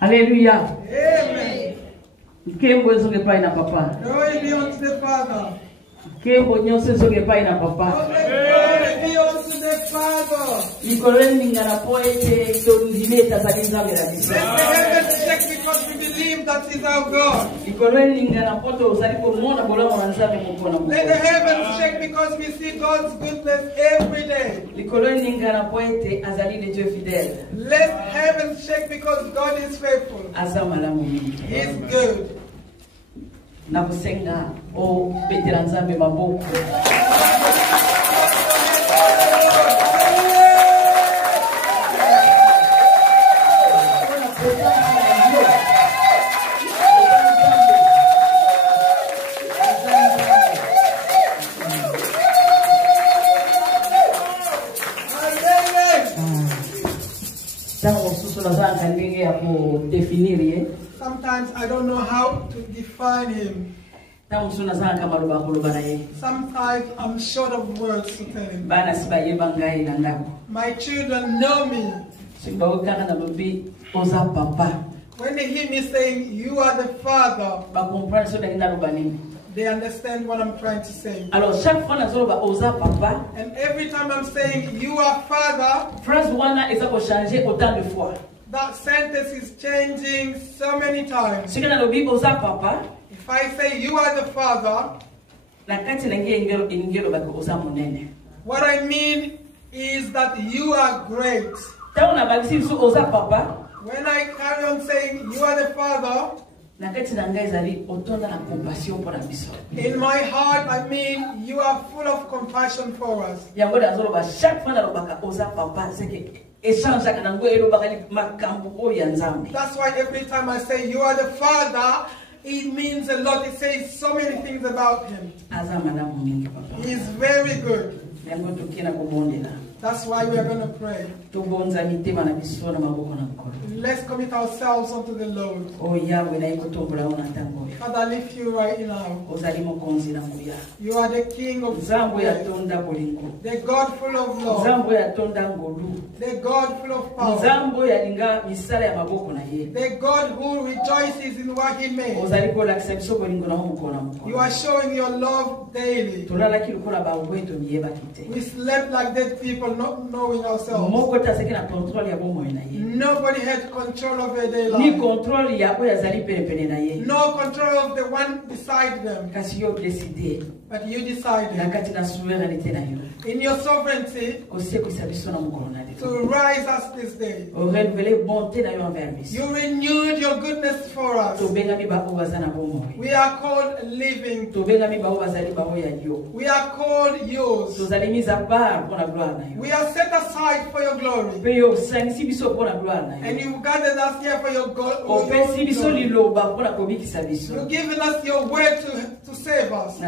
Alléluia. Amen. Kembo ezoke pai na papa. Glory be unto the Father. Kembo nyonso ezoke pai na papa. Glory be unto the Father. Nikoleni ngana poete tondimeta zalinza mera biso. Let the heavens shake because we believe that is our God. Nikoleni ngana poto osali ko mona bolamo na nzambe mukona mukona. Let the heavens shake because we see God's goodness every day. Nikoleni ngana poete azali de Dieu fidèle. Let heaven shake because God is faithful. Azamala mumini. He is good. Na kusenga o betela nzambe maboko. Sometimes I don't know how to define him. Sometimes I'm short of words to tell him. My children know me. When they hear me saying, you are the Father, they understand what I'm trying to say. And every time I'm saying, you are Father, that sentence is changing so many times. If I say, you are the Father, what I mean is that you are great. When I carry on saying, you are the Father, in my heart, I mean, you are full of compassion for us. That's why every time I say, you are the Father, it means a lot. It says so many things about him. He is very good. That's why we are going to pray. Let's commit ourselves unto the Lord. Father, I lift you right now. You are the King of glory, the God full of love, the God full of power, the God who rejoices in what he made. You are showing your love daily. We slept like dead people, not knowing ourselves. Nobody had control of their day life. No control of the one beside them. But you decided in your sovereignty to rise us this day. You renewed your goodness for us. We are called living. We are called yours. We are set aside for your glory. And you've gathered us here for your glory. You've given us your word to save us.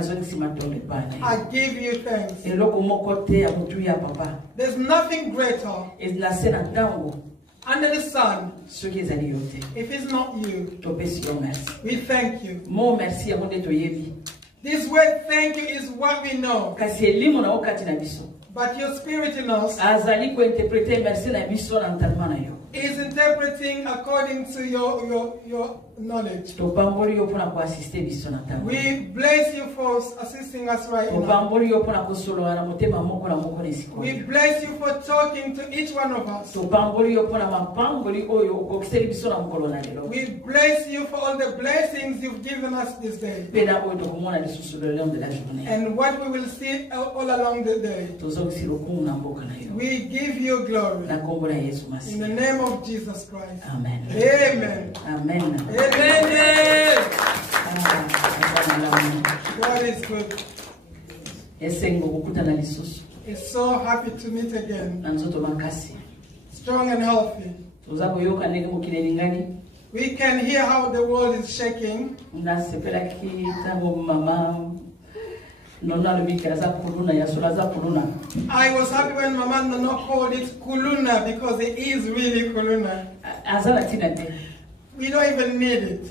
I give you thanks. There's nothing greater under the sun. If it's not you, we thank you. This word thank you is what we know. But your spirit in us is interpreting according to your knowledge. We bless you for assisting us right now. We bless you for talking to each one of us. We bless you for all the blessings you've given us this day. And what we will see all along the day. We give you glory. In the name of Jesus Christ. Amen. Amen. Amen. Amen. God is good. It's so happy to meet again. Strong and healthy. We can hear how the world is shaking. I was happy when Mama Nono called it Kuluna because it is really Kuluna. We don't even need it.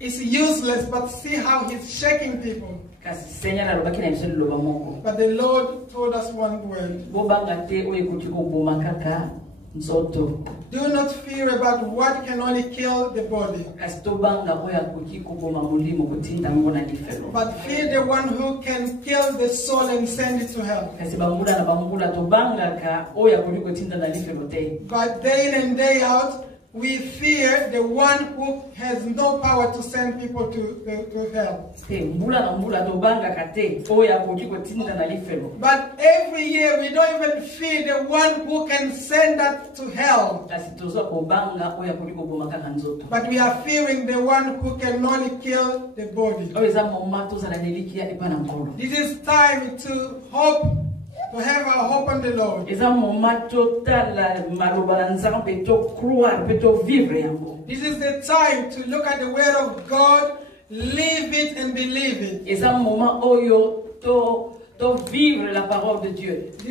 It's useless, but see how he's shaking people. But the Lord told us one word. Do not fear about what can only kill the body, but fear the one who can kill the soul and send it to hell. But day in and day out, we fear the one who has no power to send people to hell. But every year we don't even fear the one who can send us to hell. But we are fearing the one who can only kill the body. This is time to hope. To have our hope on the Lord. This is the time to look at the word of God, live it and believe it. This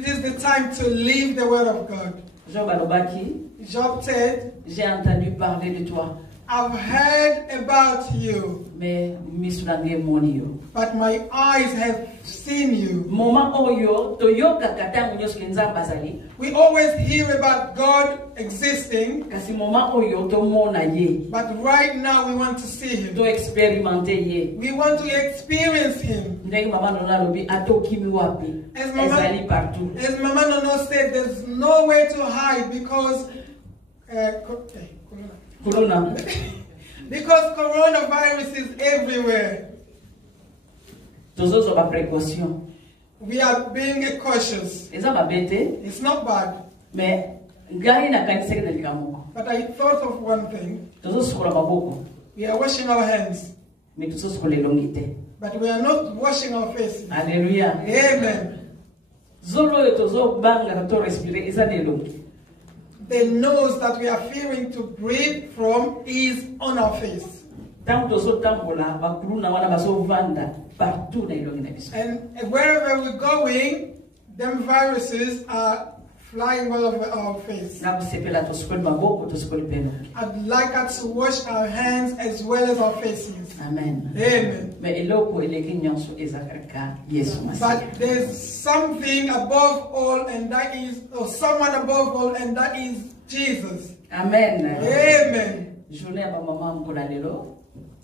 is the time to live the word of God. Job said, j'ai entendu parler de toi. I've heard about you, but my eyes have seen you. We always hear about God existing, but right now we want to see Him. We want to experience Him. As Mama Nono said, there's no way to hide because because coronavirus is everywhere. We are being cautious. It's not bad. But I thought of one thing. We are washing our hands, but we are not washing our faces. Hallelujah. Amen. The nose that we are fearing to breathe from is on our face. And wherever we're going, them viruses are flying all over our face. I'd like us to wash our hands as well as our faces. Amen. Amen. But there's something above all, and that is, or someone above all, and that is Jesus. Amen. Amen.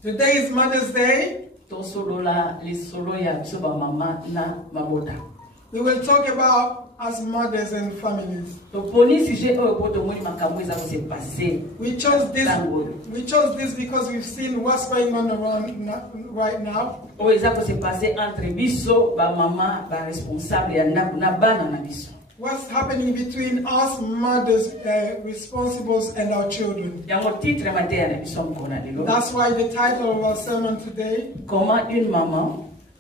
Today is Mother's Day. We will talk about as mothers and families. We chose this because we've seen what's going on around right now. What's happening between us mothers, responsibles, and our children. That's why the title of our sermon today,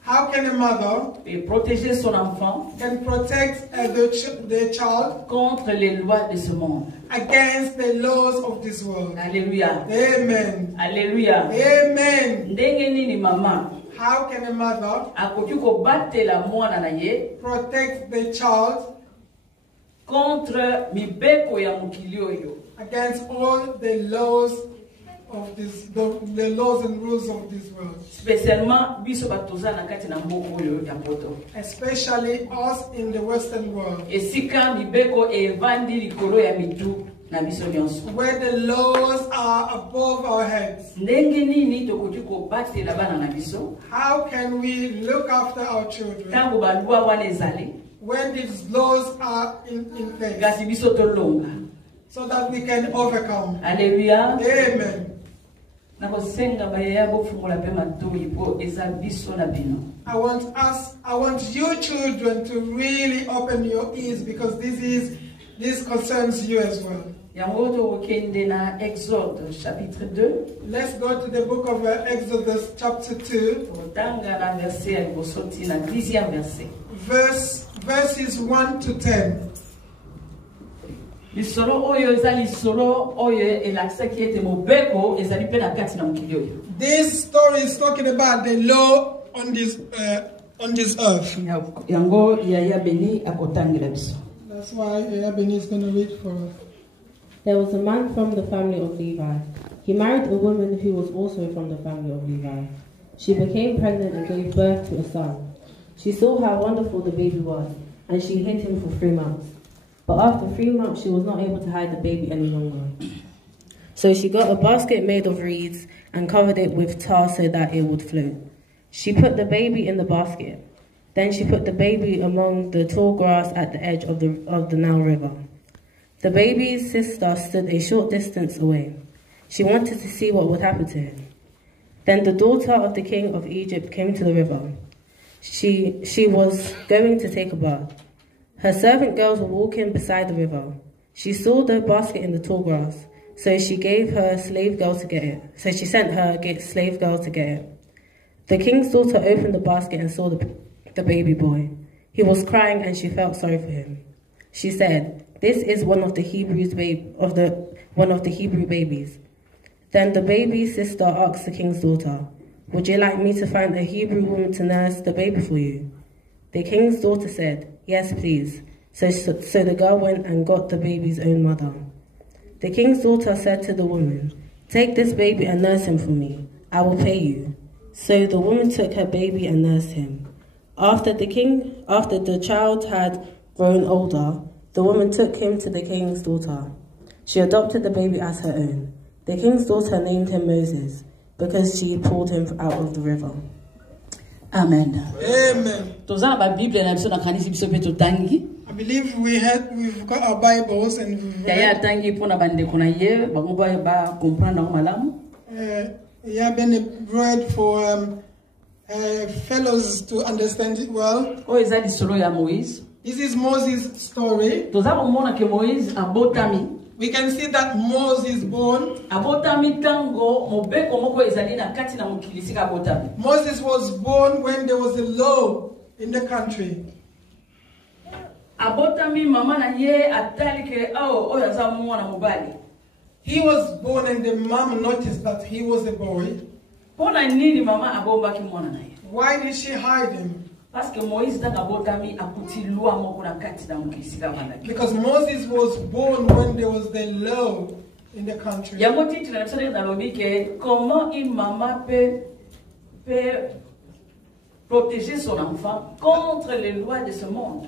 how can a mother protéger son enfant can protect the child contre les lois de ce monde, against the laws of this world? Alléluia. Amen. Alléluia. Amen. Ndenge nini mama how can a mother akoki kobatela mwana na ye protect the child contre mibeko ya mokili oyo, against all the laws of this, the laws and rules of this world? Especially us in the Western world, where the laws are above our heads. How can we look after our children when these laws are in place, so that we can overcome? Hallelujah. Amen. I want you children to really open your ears, because this concerns you as well. Let's go to the book of Exodus chapter 2, verses 1 to 10. This story is talking about the law on this earth. That's why Yabeni is going to read for us. There was a man from the family of Levi. He married a woman who was also from the family of Levi. She became pregnant and gave birth to a son. She saw how wonderful the baby was, and she hid him for 3 months. But after 3 months, she was not able to hide the baby any longer. So she got a basket made of reeds and covered it with tar so that it would float. She put the baby in the basket. Then she put the baby among the tall grass at the edge of the Nile River. The baby's sister stood a short distance away. She wanted to see what would happen to him. Then the daughter of the king of Egypt came to the river. She was going to take a bath. Her servant girls were walking beside the river. She saw the basket in the tall grass, so she gave her slave girl to get it. So she sent her slave girl to get it. The king's daughter opened the basket and saw the baby boy. He was crying and she felt sorry for him. She said, "This is one of the Hebrew babies." Then the baby's sister asked the king's daughter, "Would you like me to find a Hebrew woman to nurse the baby for you?" The king's daughter said, "Yes, please." So the girl went and got the baby's own mother. The king's daughter said to the woman, "Take this baby and nurse him for me. I will pay you." So the woman took her baby and nursed him. After the child had grown older, the woman took him to the king's daughter. She adopted the baby as her own. The king's daughter named him Moses, because she pulled him out of the river. Amen. Amen. I believe we've got our Bibles and we've read. Been read for fellows to understand it well. This is Moses' story. We can see that Moses born. Moses was born when there was a law in the country. He was born and the mom noticed that he was a boy. Why did she hide him? Because Moses was born when there was the law in the country.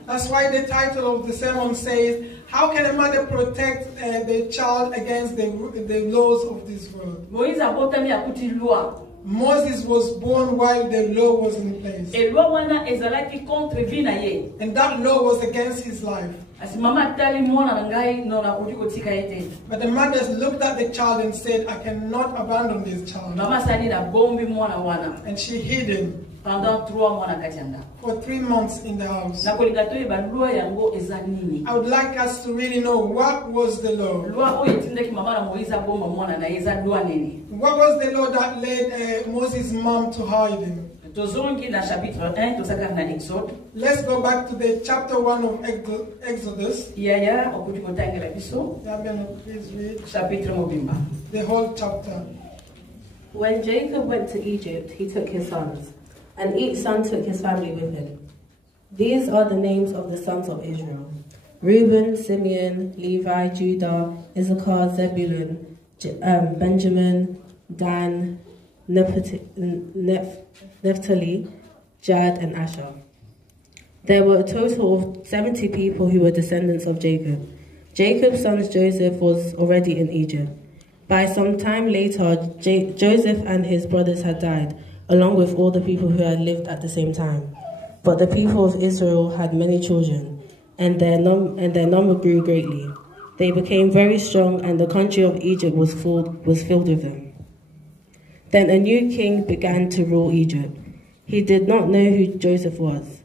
That's why the title of the sermon says, "How can a mother protect the child against the laws of this world?" Moses was born while the law was in place. And that law was against his life. But the mothers looked at the child and said, "I cannot abandon this child." And she hid him for 3 months in the house. I would like us to really know what was the law. What was the law that led Moses' mom to hide him? Let's go back to the chapter 1 of Exodus. Please read the whole chapter. When Jacob went to Egypt, he took his sons, and each son took his family with him. These are the names of the sons of Israel: Reuben, Simeon, Levi, Judah, Issachar, Zebulun, Benjamin, Dan, Naphtali, Gad, and Asher. There were a total of 70 people who were descendants of Jacob. Jacob's son Joseph was already in Egypt. By some time later, Joseph and his brothers had died, along with all the people who had lived at the same time. But the people of Israel had many children, and their number grew greatly. They became very strong, and the country of Egypt was filled with them. Then a new king began to rule Egypt. He did not know who Joseph was.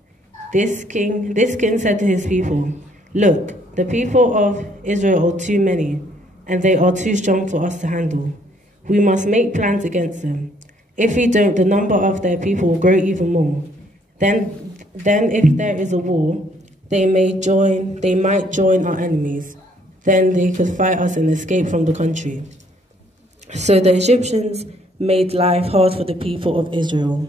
This king said to his people, "Look, the people of Israel are too many, and they are too strong for us to handle. We must make plans against them. If we don't, the number of their people will grow even more. Then if there is a war, they might join our enemies. Then they could fight us and escape from the country." So the Egyptians made life hard for the people of Israel.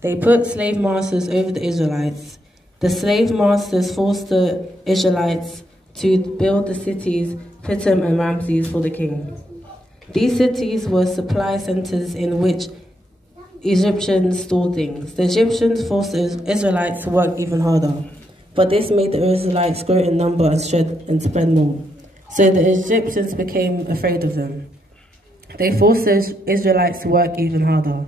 They put slave masters over the Israelites. The slave masters forced the Israelites to build the cities Pithom and Ramses for the king. These cities were supply centers in which Egyptians stored things. The Egyptians forced the Israelites to work even harder. but this made the Israelites grow in number and spread more. So the Egyptians became afraid of them. They forced the Israelites to work even harder.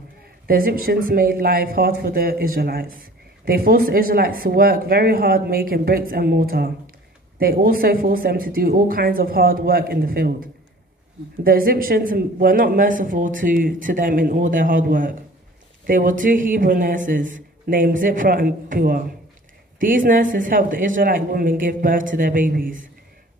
The Egyptians made life hard for the Israelites. They forced the Israelites to work very hard making bricks and mortar. They also forced them to do all kinds of hard work in the field. The Egyptians were not merciful to them in all their hard work. There were two Hebrew nurses named Zipporah and Puah. These nurses helped the Israelite women give birth to their babies.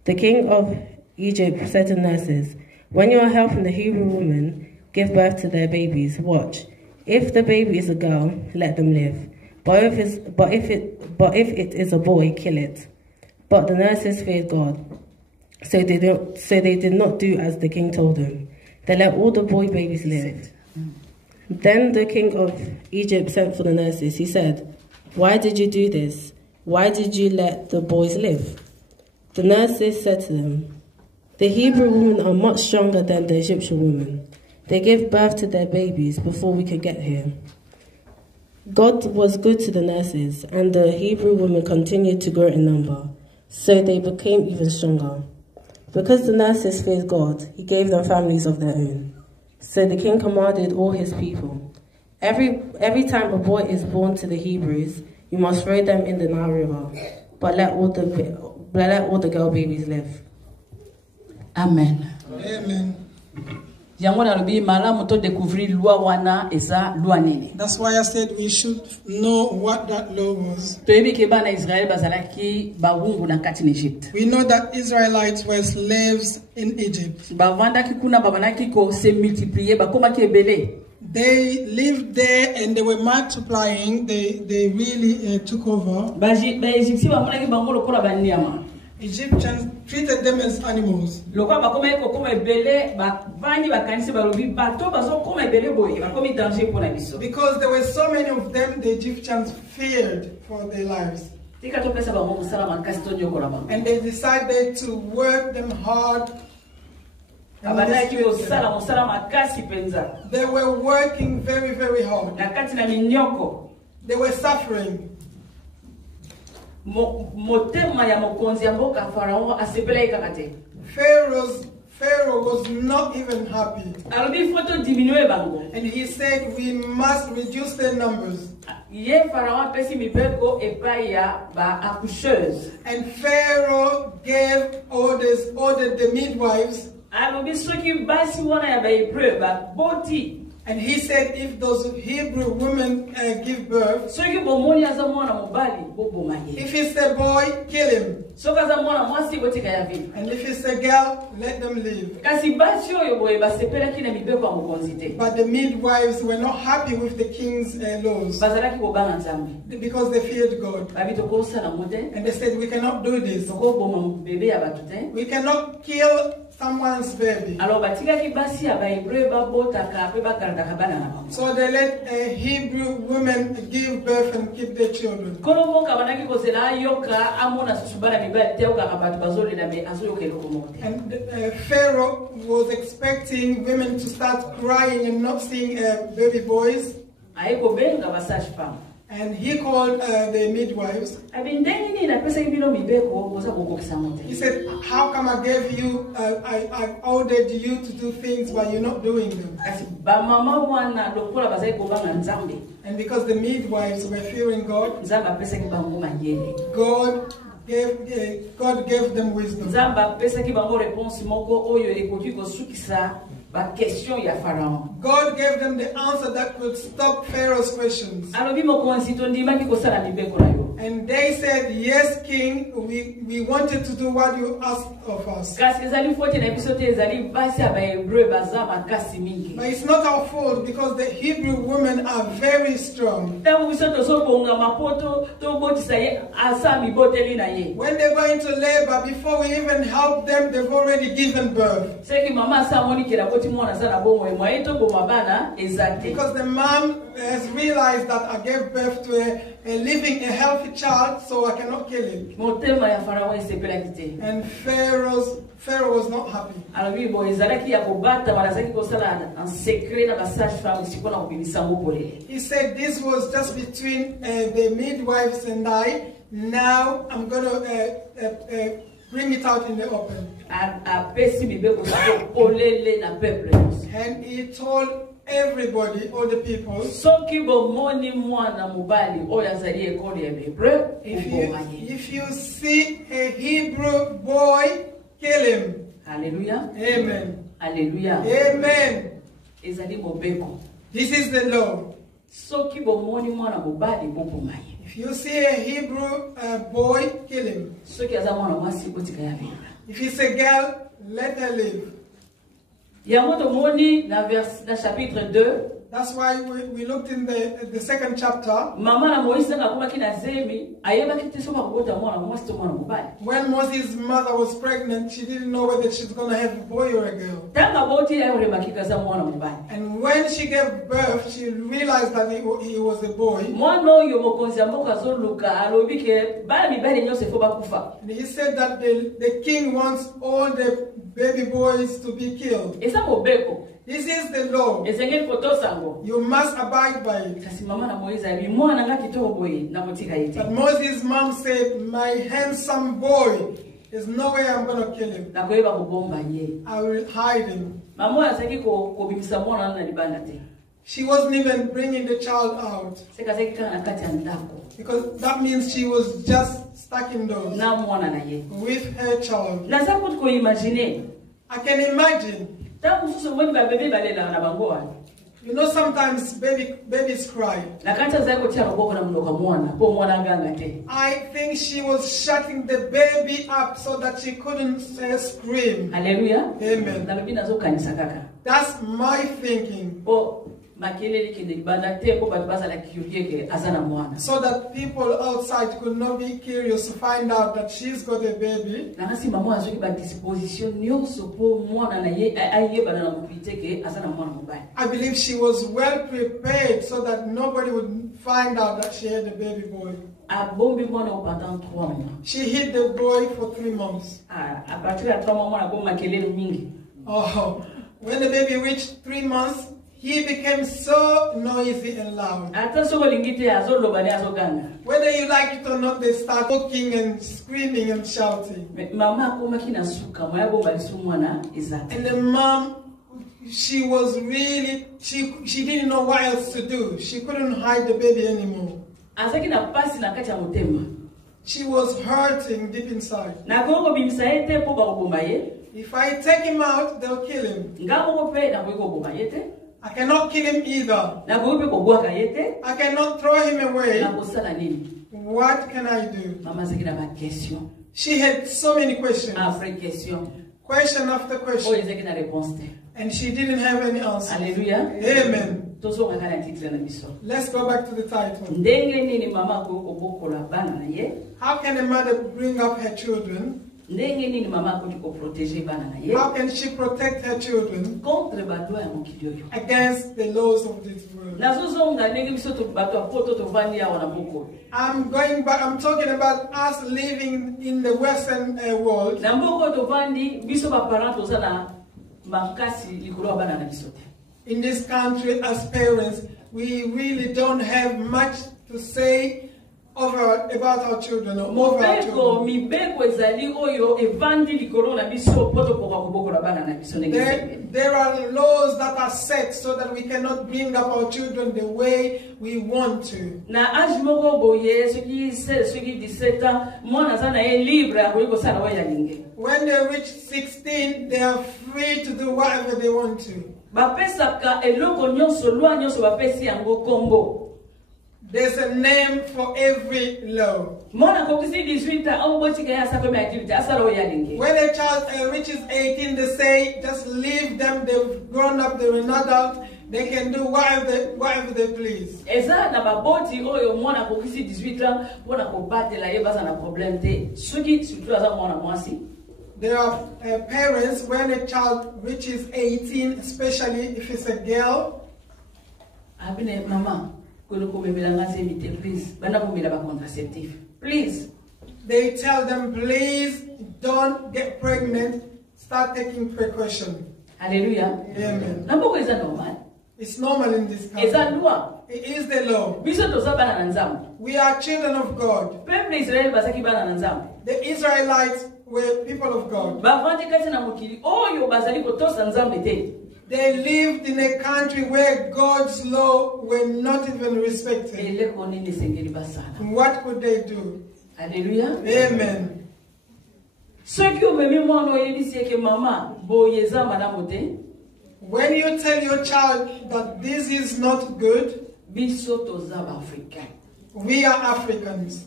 The king of Egypt said to the nurses, "When you are helping the Hebrew women give birth to their babies, watch. If the baby is a girl, let them live. But if it is a boy, kill it." But the nurses feared God, so they did not do as the king told them. They let all the boy babies live. Then the king of Egypt sent for the nurses. He said, "Why did you do this? Why did you let the boys live?" The nurses said to them, "The Hebrew women are much stronger than the Egyptian women. They gave birth to their babies before we could get here." God was good to the nurses, and the Hebrew women continued to grow in number, so they became even stronger. Because the nurses feared God, he gave them families of their own. So the king commanded all his people, Every time a boy is born to the Hebrews, you must throw them in the Nile River, but let all the girl babies live. Amen. Amen. That's why I said we should know what that law was. We know that Israelites were slaves in Egypt. They lived there and they were multiplying. They really took over. Egyptians treated them as animals. Because there were so many of them, the Egyptians feared for their lives. And they decided to work them hard. They were working very, very hard. They were suffering. Pharaoh was not even happy. And he said we must reduce their numbers. And Pharaoh ordered the midwives. And he said if those Hebrew women give birth, if it's a boy, kill him. And if it's a girl, let them live. But the midwives were not happy with the king's laws. Because they feared God. And they said we cannot do this. We cannot kill someone's baby. So they let Hebrew women give birth and keep their children. And Pharaoh was expecting women to start crying and not seeing baby boys. And he called the midwives. He said, how come I gave you, I ordered you to do things but you're not doing them? And because the midwives were fearing God, God gave them wisdom. God gave them the answer that would stop Pharaoh's questions. And they said, yes, King, we wanted to do what you asked of us. But it's not our fault because the Hebrew women are very strong. When they go into labor, before we even help them, they've already given birth. Because the mom has realized that I gave birth to a healthy child, so I cannot kill him. And Pharaoh was not happy. He said this was just between the midwives and I. Now I'm going to bring it out in the open. And he told everybody, all the people, if you see a Hebrew boy, kill him. Hallelujah. Amen. Hallelujah. Amen. This is the law. If you see a Hebrew boy, kill him. If it's a girl, let her live. Chapitre 2. That's why we looked in the second chapter. When Moses' mother was pregnant, she didn't know whether she's going to have a boy or a girl. And when she gave birth, she realized that he was a boy. And he said that the king wants all the baby boys to be killed. This is the law. You must abide by it. But Moses' mom said, my handsome boy, there's no way I'm going to kill him. I will hide him. She wasn't even bringing the child out. Because that means she was just stuck indoors with her child. I can imagine. You know, sometimes babies cry. I think she was shutting the baby up so that she couldn't scream. Hallelujah. Amen. That's my thinking. So that people outside could not be curious to find out that she's got a baby. I believe she was well prepared so that nobody would find out that she had a baby boy. She hid the boy for 3 months. Oh, when the baby reached 3 months, he became so noisy and loud. Whether you like it or not, they start talking and screaming and shouting. And the mom, she was really, she didn't know what else to do. She couldn't hide the baby anymore. She was hurting deep inside. If I take him out, they'll kill him. I cannot kill him either. I cannot throw him away. What can I do? She had so many questions. Question after question. And she didn't have any answer. Hallelujah. Amen. Let's go back to the title. How can a mother bring up her children? How can she protect her children against the laws of this world? I'm going back, I'm talking about us living in the Western world. In this country, as parents, we really don't have much to say about our children or over our children. There are laws that are set so that we cannot bring up our children the way we want to. When they reach 16, they are free to do whatever they want to. There's a name for every law. When a child reaches 18, they say, just leave them, they've grown up, they're an adult, they can do whatever they please. There are parents, when a child reaches 18, especially if it's a girl, please. They tell them, please don't get pregnant. Start taking precaution. Hallelujah. Amen. It's normal in this country. It is the law. We are children of God. The Israelites were people of God. They lived in a country where God's law were not even respected. What could they do? Hallelujah. Amen. When you tell your child that this is not good, we are Africans.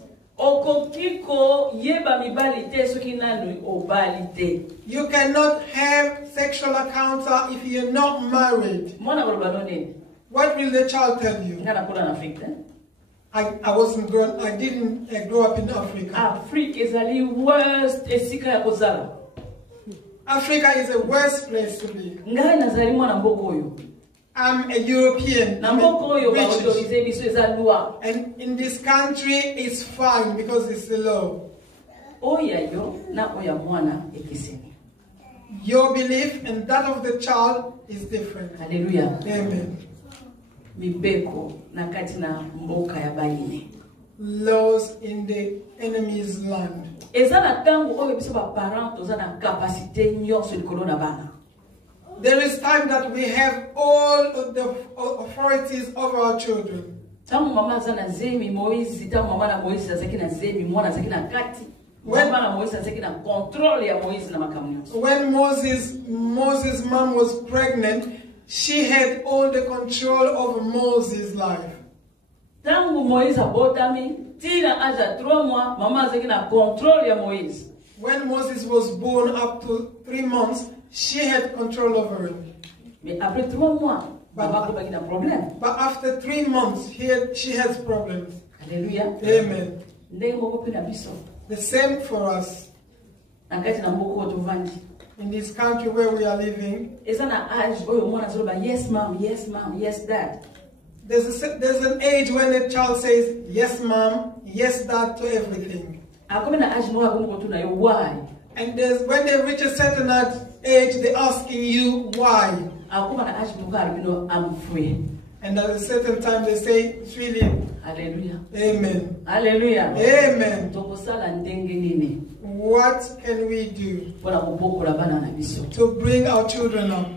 You cannot have sexual encounter if you're not married. What will the child tell you? I wasn't grown. I didn't grow up in Africa. Africa is a worst place to be. I'm a European. And in this country, it's fine because it's the law. Your belief and that of the child is different. Hallelujah. Amen. Laws in the enemy's land. There is time that we have all of the authorities over our children. When Moses' mom was pregnant, she had all the control over Moses' life. When Moses was born up to 3 months, she had control over him. But after 3 months, she has problems. Hallelujah. Amen. The same for us. In this country where we are living, yes mom, yes mom, yes dad. There's an age when a child says yes mom, yes dad to everything. Why? And when they reach a certain age, they're asking you why. I'm free. And at a certain time they say it's really. Hallelujah. Amen. Hallelujah. Amen. What can we do to bring our children up?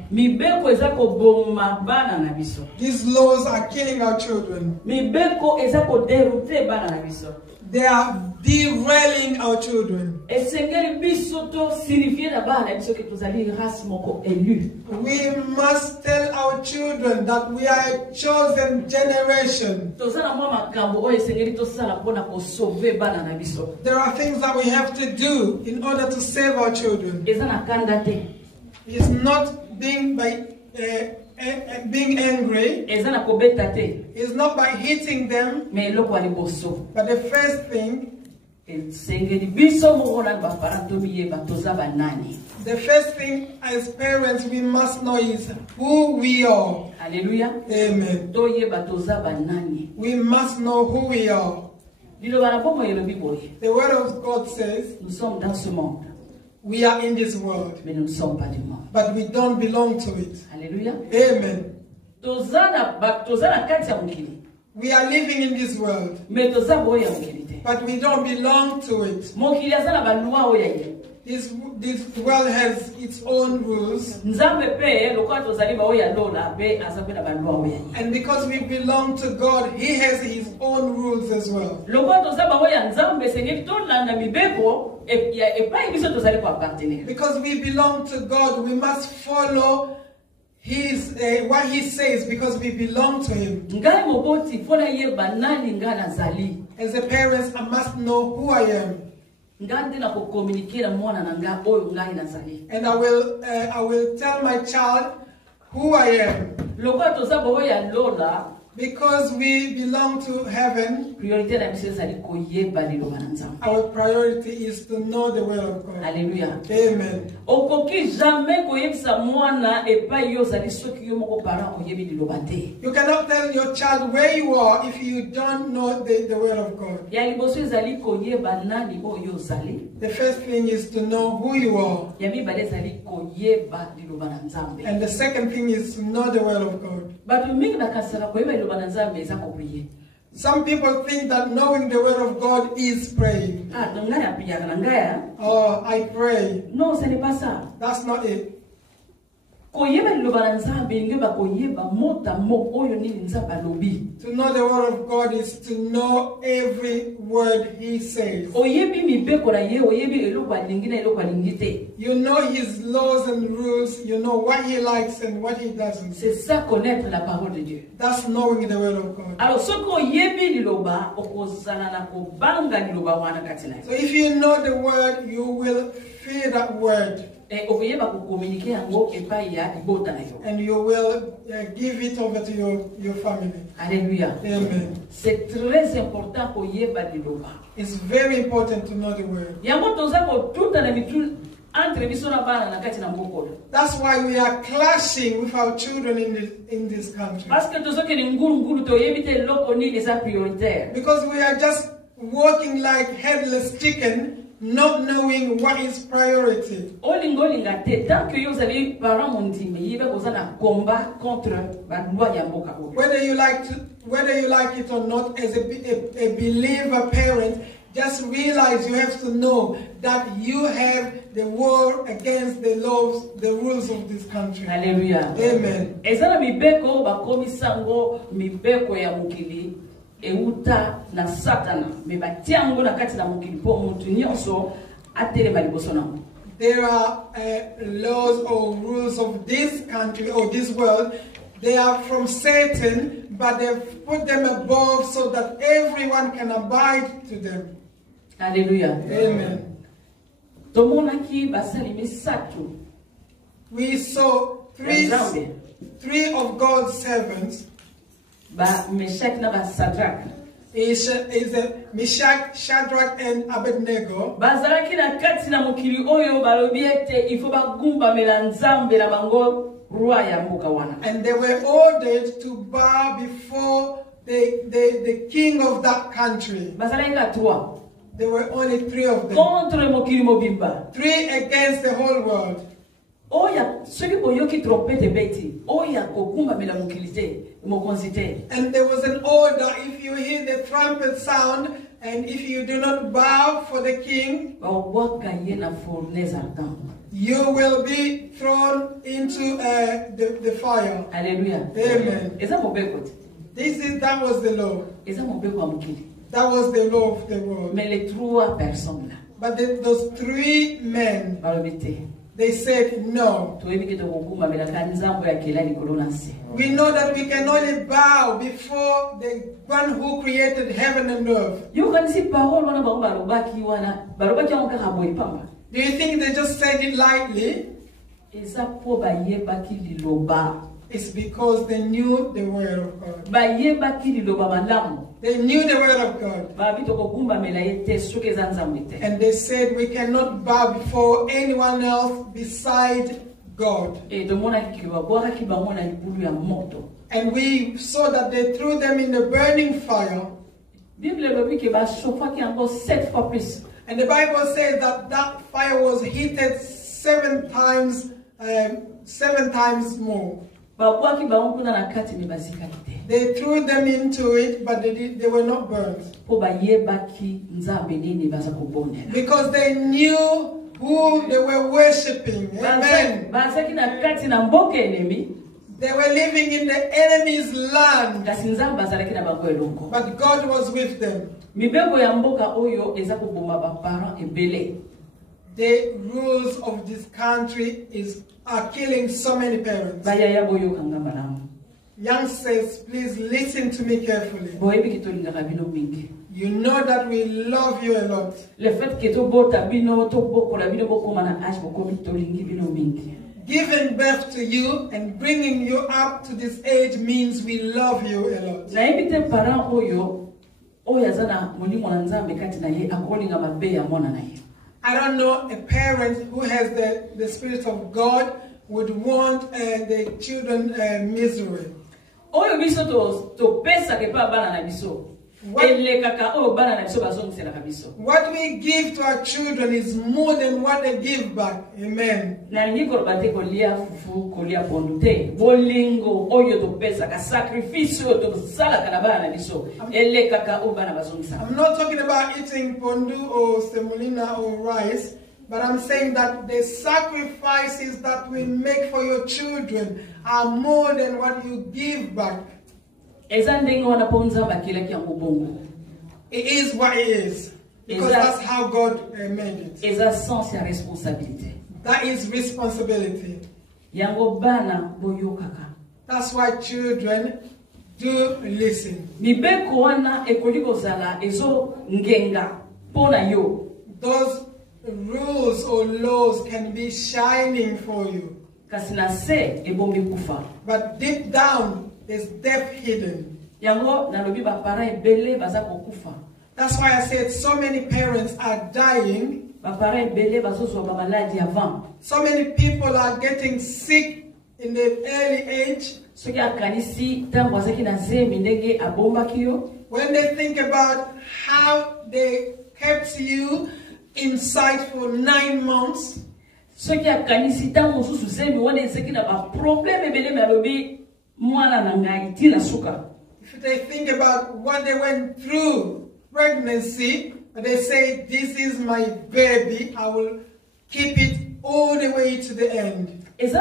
These laws are killing our children. They are derailing our children. We must tell our children that we are a chosen generation. There are things that we have to do in order to save our children. It's not being angry. It's not by hitting them. But the first thing, as parents we must know is who we are. Hallelujah. Amen. We must know who we are. The word of God says we are in this world, but we don't belong to it. Hallelujah. Amen. We are living in this world, but we don't belong to it. This world has its own rules. And because we belong to God, He has His own rules as well. Because we belong to God, we must follow what He says, because we belong to Him. As a parent, I must know who I am. And I will tell my child who I am. Because we belong to heaven, our priority is to know the will of God. Alléluia. Amen. You cannot tell your child where you are if you don't know the will of God. The first thing is to know who you are. And the second thing is to know the will of God. Some people think that knowing the word of God is praying. Oh, I pray. No, ce n'est pas ça. That's not it. To know the word of God is to know every word He says. You know His laws and rules. You know what He likes and what He doesn't. C'est ça connaître la parole de Dieu. That's knowing the word of God. Alors so if you know the word, you will fear that word. And you will give it over to your family. Alléluia. Amen. C'est très important pour It's very important to know the word. That's why we are clashing with our children in this country. Because we are just walking like headless chicken, not knowing what is priority. Whether you like it or not, as a believer parent, just realize you have to know that you have the war against the laws, the rules of this country. Hallelujah. Amen. Euta na satana me batiango na kati na mukili po muntu nyonso atelema liboso na. There are laws or rules of this country or this world. They are from Satan, but they've put them above so that everyone can abide to them. Hallelujah. Amen. We saw three of God's servants. Meshach na Shadrach. Is Meshach, Shadrach, and Abednego. Bazalaki na kati na mukili oyo balobiete ifo bagumba melanzambe na bango roi ya mboka wana. And they were ordered to bow before the king of that country. Bazalaki na 3. There were only 3 of them. Contre mukili mobimba. 3 against the whole world. Oya celui boyoki trompete beti oya kokumba mela mukilite mokonzite. And there was an order: if you hear the trumpet sound and if you do not bow for the king, you will be thrown into the fire. Hallelujah. Amen. That was the law. That was the law of the world. But those 3 men, they said no. We know that we can only bow before the one who created heaven and earth. Do you think they just said it lightly? It's because they knew the word of God. They knew the word of God. And they said, we cannot bow before anyone else beside God. And we saw that they threw them in the burning fire. And the Bible says that fire was heated 7 times more. They threw them into it, but they were not burned. Because they knew who they were worshipping. Amen. They were living in the enemy's land. But God was with them. The rules of this country are killing so many parents. Youngsters, please listen to me carefully. You know that we love you a lot. giving birth to you and bringing you up to this age means we love you a lot. Na ebite parent oyo zana mulimo na nzambe kati na ye akolinga mabe ya mwana na ye. I don't know a parent who has the Spirit of God would want the children misery. Oyo biso to pesa ke pa bana na biso. What we give to our children is more than what they give back. Amen. I'm not talking about eating pondu or semolina or rice, but I'm saying that the sacrifices that we make for your children are more than what you give back. It is what it is. Because that's how God made it. That is responsibility. That's why children do listen. Those rules or laws can be shining for you. But deep down, there's death hidden. That's why I said so many parents are dying. So many people are getting sick in the early age. When they think about how they kept you inside for 9 months. If they think about what they went through pregnancy, they say, this is my baby, I will keep it all the way to the end. There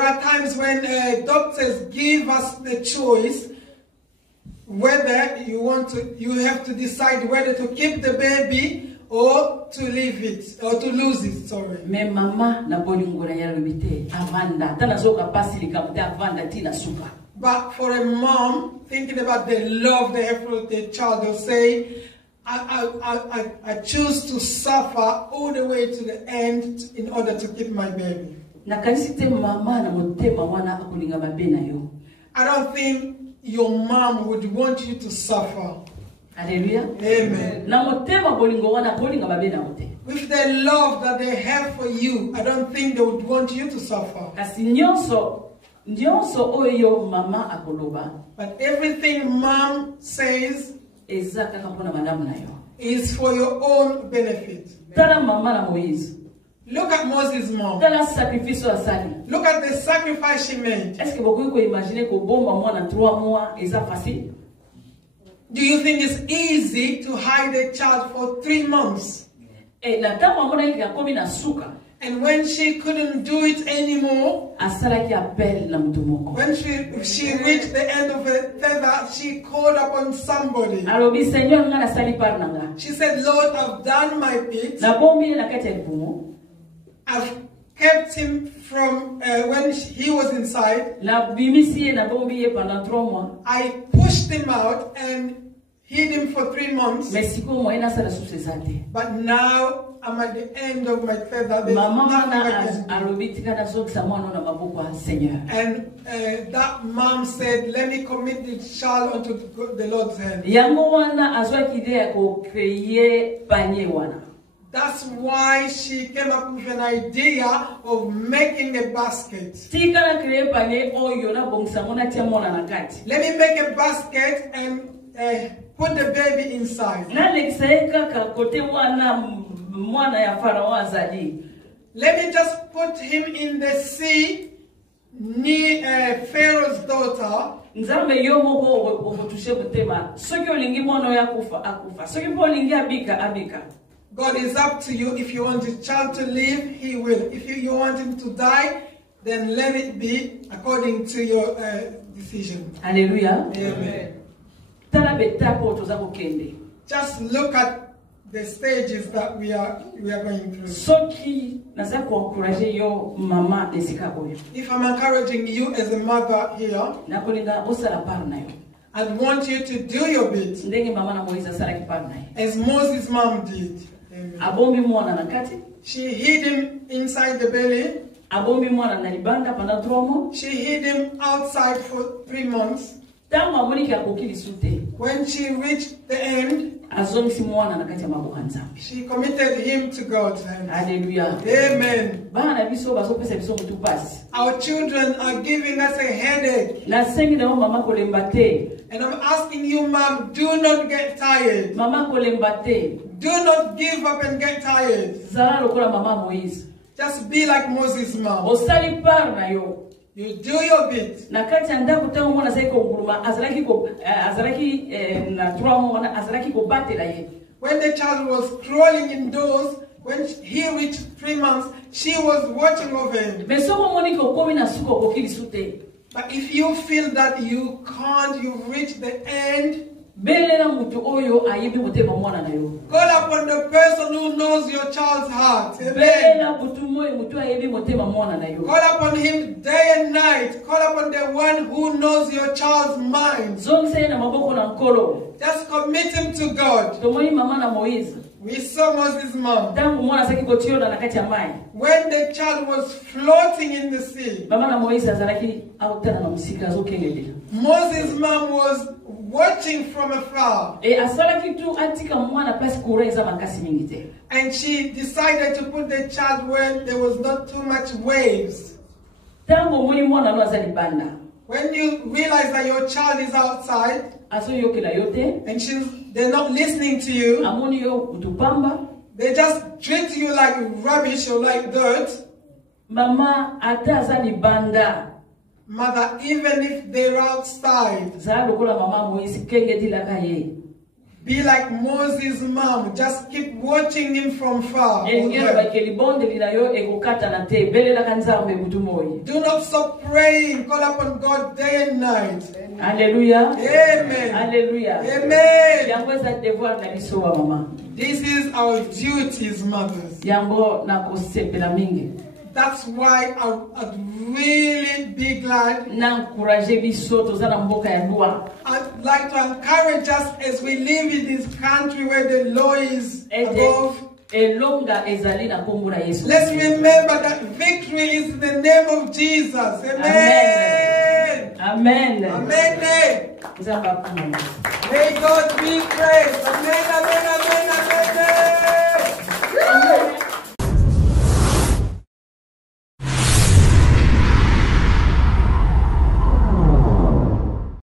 are times when doctors give us the choice whether you have to decide whether to keep the baby or to leave it, or to lose it, sorry. But for a mom, thinking about the love they have for their child, they'll say, I choose to suffer all the way to the end in order to keep my baby. I don't think your mom would want you to suffer. Hallelujah. Amen. With the love that they have for you, I don't think they would want you to suffer. But everything mom says is for your own benefit. Look at Moses' mom. Look at the sacrifice she made. Do you think it's easy to hide a child for 3 months? And when she couldn't do it anymore, when she reached the end of her tether, she called upon somebody. She said, Lord, I've done my bit. I've kept him from when he was inside. I pushed him out and hid him for 3 months. But now I'm at the end of my tether. There's nothing I can do. And that mom said, let me commit the child unto the Lord's hand. That's why she came up with an idea of making a basket. Let me make a basket and put the baby inside. Let me just put him in the sea near Pharaoh's daughter. God is up to you. If you want the child to live, he will. If you want him to die, then let it be according to your decision. Hallelujah. Amen. Just look at the stages that we are going through. If I'm encouraging you as a mother here, and want you to do your bit. As Moses' mom did. Amen. She hid him inside the belly. She hid him outside for 3 months. When she reached the end, she committed him to God's hands. Hallelujah. Amen. Our children are giving us a headache. And I'm asking you, Mom, do not get tired. Do not give up and get tired. Just be like Moses' mom. You do your bit. When the child was crawling indoors, when he reached 3 months, she was watching over him. But if you feel that you can't, you've reached the end, call upon the person who knows your child's heart. Amen. Call upon him day and night. Call upon the one who knows your child's mind. Just commit him to God. We saw Moses' mom. When the child was floating in the sea, Moses' mom was watching from afar. And she decided to put the child where there was not too much waves. When you realize that your child is outside, and they're not listening to you, they just treat you like rubbish or like dirt. Mother, even if they're outside, be like Moses' mom. Just keep watching him from far. Do not stop praying. Call upon God day and night. Hallelujah. Amen. Hallelujah. Amen. This is our duties, mothers. That's why I'd really be glad. I'd like to encourage us as we live in this country where the law is above. Let's remember that victory is in the name of Jesus. Amen. Amen. Amen. May God be praised. Amen. Amen. Amen.